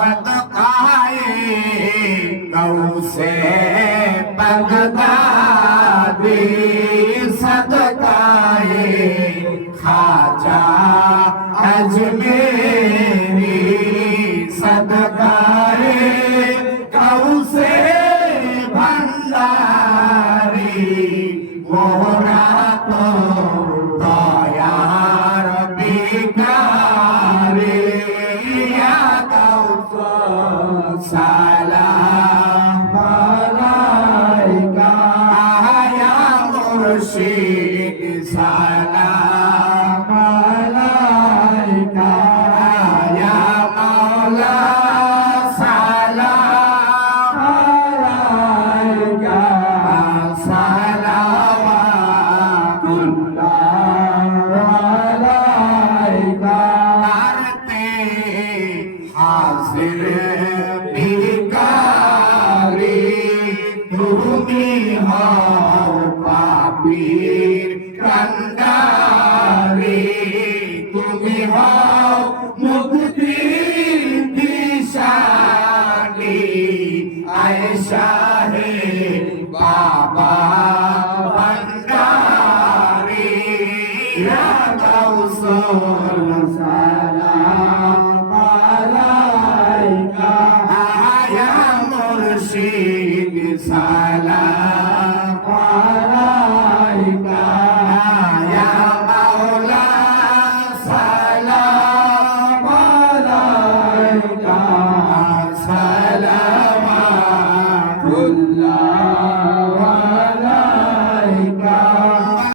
सदकाए गौसे Baghdadi सदकाए खाजा अजमेरी सदकाए गौसे भंडारी मोरा तो दयार बिगारी या गौस सलाम अलैका या मुर्शिद सलाम अलैका या मौला सलाम अलैका सलावतुल्लाह अलैका करते हाजिर भिखारी তুমি হও পাপীর কান্ডারি তুমি হও মুক্তির দিশানি আয়েশা হে বাবা ভান্ডারি ইয়া গাউসুল সালাম